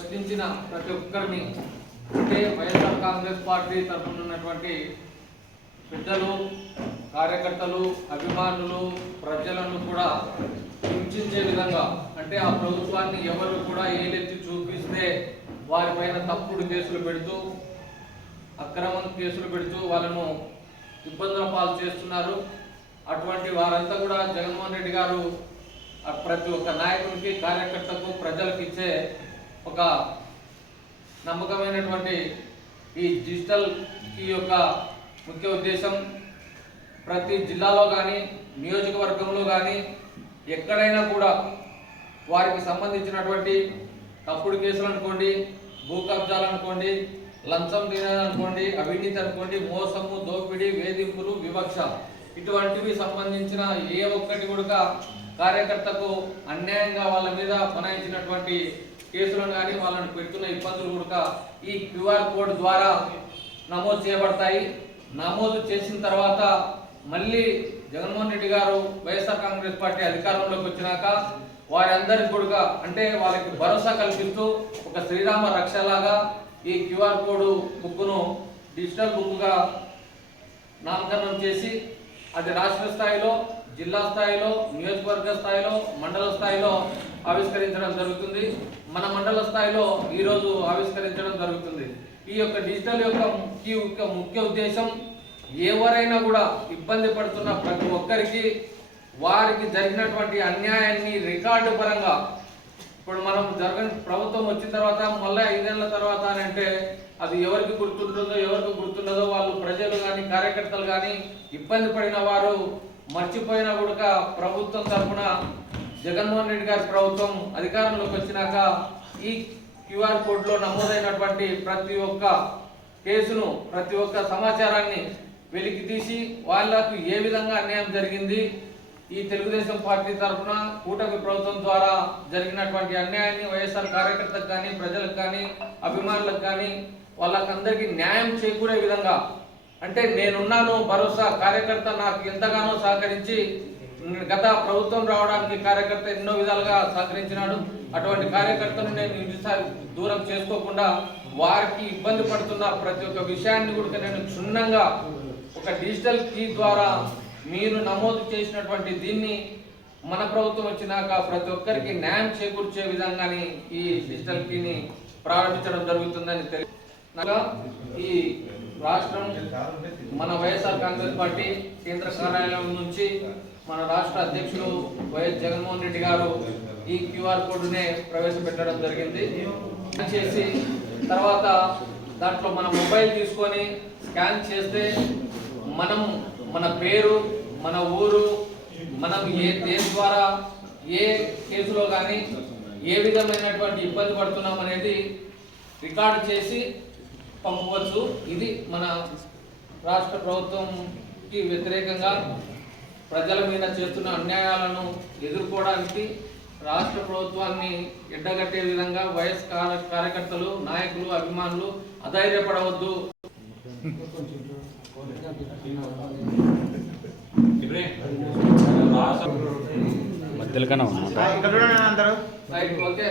ప్రశ్నించిన ప్రతి ఒక్కరిని అంటే వైఎస్ఆర్ కాంగ్రెస్ పార్టీ తరఫున ఉన్నటువంటి పెద్దలు కార్యకర్తలు అభిమానులు ప్రజలను కూడా హింసించే విధంగా అంటే ఆ ప్రభుత్వాన్ని ఎవరు కూడా ఏలెత్తి చూపిస్తే వారిపైన తప్పుడు కేసులు పెడుతూ అక్రమం కేసులు పెడుతూ వాళ్ళను ఇబ్బందుల పాలు చేస్తున్నారు. అటువంటి వారంతా కూడా జగన్మోహన్ రెడ్డి గారు ప్రతి ఒక్క నాయకునికి కార్యకర్తకు ప్రజలకు ఇచ్చే ఒక నమ్మకమైనటువంటి ఈ డిజిటల్ ఈ యొక్క ముఖ్య ఉద్దేశం ప్రతి జిల్లాలో కానీ నియోజకవర్గంలో కానీ ఎక్కడైనా కూడా వారికి సంబంధించినటువంటి తప్పుడు కేసులు అనుకోండి భూ కబ్జాలు అనుకోండి లంచం తినాలనుకోండి అవినీతి అనుకోండి మోసము దోపిడీ వేధింపులు వివక్ష ఇటువంటివి సంబంధించిన ఏ ఒక్కటి కూడా కార్యకర్తకు అన్యాయంగా వాళ్ళ మీద కొనాయించినటువంటి కేసులను కానీ వాళ్ళని పెడుతున్న ఇబ్బందులు కూడా ఈ క్యూఆర్ కోడ్ ద్వారా నమోదు చేయబడతాయి. నమోదు చేసిన తర్వాత మళ్ళీ జగన్మోహన్ రెడ్డి గారు వైఎస్ఆర్ కాంగ్రెస్ పార్టీ అధికారంలోకి వచ్చినాక వారందరికి కూడా అంటే వాళ్ళకి భరోసా కల్పిస్తూ ఒక శ్రీరామ రక్షలాగా ఈ క్యూఆర్ కోడ్ బుక్ను డిజిటల్ బుక్గా నామకరణం చేసి అది రాష్ట్ర స్థాయిలో జిల్లా స్థాయిలో నియోజకవర్గ స్థాయిలో మండల స్థాయిలో ఆవిష్కరించడం జరుగుతుంది. మన మండల స్థాయిలో ఈరోజు ఆవిష్కరించడం జరుగుతుంది. ఈ యొక్క డిజిటల్ యొక్క ముఖ్య ముఖ్య ఉద్దేశం ఎవరైనా కూడా ఇబ్బంది పడుతున్న ప్రతి ఒక్కరికి వారికి జరిగినటువంటి అన్యాయాన్ని రికార్డు పరంగా ఇప్పుడు మనం జరగని ప్రభుత్వం వచ్చిన తర్వాత మళ్ళీ ఐదేళ్ళ తర్వాత అని అంటే అది ఎవరికి గుర్తుంటుందో ఎవరికి గుర్తుండదో వాళ్ళు ప్రజలు కానీ కార్యకర్తలు కానీ ఇబ్బంది పడిన వారు మర్చిపోయినా కూడా ప్రభుత్వం తరఫున జగన్మోహన్ రెడ్డి గారి ప్రభుత్వం అధికారంలోకి వచ్చినాక ఈ క్యూఆర్ కోడ్లో నమోదైనటువంటి ప్రతి ఒక్క కేసును ప్రతి ఒక్క సమాచారాన్ని వెలికి తీసి వాళ్ళకు ఏ విధంగా అన్యాయం జరిగింది ఈ తెలుగుదేశం పార్టీ తరఫున కూటమి ప్రభుత్వం ద్వారా జరిగినటువంటి అన్యాయాన్ని వైఎస్ఆర్ కార్యకర్తలకు కానీ ప్రజలకు కానీ అభిమానులకు కానీ వాళ్ళకందరికీ న్యాయం చేకూరే విధంగా అంటే నేనున్నాను భరోసా కార్యకర్త నాకు ఎంతగానో సహకరించి గత ప్రభుత్వం రావడానికి కార్యకర్త ఎన్నో విధాలుగా సహకరించినాడు. అటువంటి కార్యకర్తను నేను ఇంటిసారి దూరం చేసుకోకుండా వారికి ఇబ్బంది పడుతున్న ప్రతి ఒక్క విషయాన్ని కూడా నేను క్షుణ్ణంగా ఒక డిజిటల్ కీ ద్వారా మీరు నమోదు చేసినటువంటి దీన్ని మన ప్రభుత్వం వచ్చినాక ప్రతి ఒక్కరికి న్యాయం చేకూర్చే విధంగానే ఈ డిజిటల్ కీని ప్రారంభించడం జరుగుతుందని తెలియ ఈ రాష్ట్రం మన వైఎస్ఆర్ కాంగ్రెస్ పార్టీ కేంద్ర కార్యాలయం నుంచి మన రాష్ట్ర అధ్యక్షులు వైఎస్ జగన్మోహన్ రెడ్డి గారు ఈ క్యూఆర్ కోడ్నే ప్రవేశపెట్టడం జరిగింది. చేసి తర్వాత దాంట్లో మన మొబైల్ తీసుకొని స్కాన్ చేస్తే మనం మన పేరు మన ఊరు మనం ఏ దేని ద్వారా ఏ కేసులో కానీ ఏ విధమైనటువంటి ఇబ్బంది పడుతున్నాం అనేది రికార్డు చేసి పంపవచ్చు. ఇది మన రాష్ట్ర ప్రభుత్వంకి వ్యతిరేకంగా ప్రజల మీద చేస్తున్న అన్యాయాలను ఎదుర్కోవడానికి రాష్ట్ర ప్రభుత్వాన్ని ఎడ్డగట్టే విధంగా వైఎస్ కార్య- కార్యకర్తలు నాయకులు అభిమానులు అధైర్యపడవద్దు. ఓకే.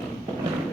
Thank you.